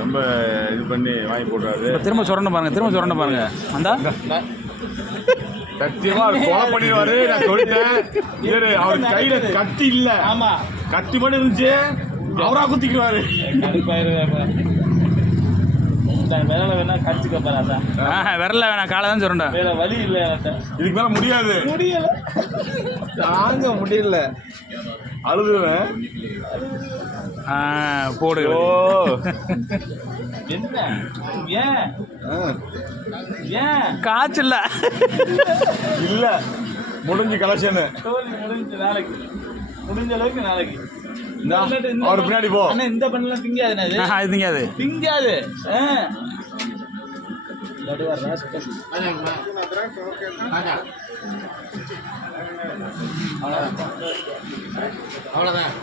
ரொம்ப இது பண்ணி வாங்கி போடுறாரு. திரும்ப சொல்லணும் பாருங்க அந்த சத்தியமா அவர் கொலை பண்ணிடுவாரு. நான் சொல்லிட்டேன். அவர் கையில கத்தி இல்ல, கத்தி மட்டும் இருந்துச்சு, அவரா குத்திக்குவாரு. விரல வேணா காலை தான் சொல்றேன். வேற வழி இல்ல, இதுக்கு மேல முடியல, தாங்க முடியல, அழுதுவேன். போடு. என்ன ஏன் காய்ச்சல் இல்ல, முடிஞ்சு கலெக்ஷன் முடிஞ்ச நாளைக்கு, முடிஞ்ச அளவுக்கு நாளைக்கு அவர் பின்னாடி போ. இந்த பண்ணலாம் திங்காது, திங்காது. அவ்வளோதான்.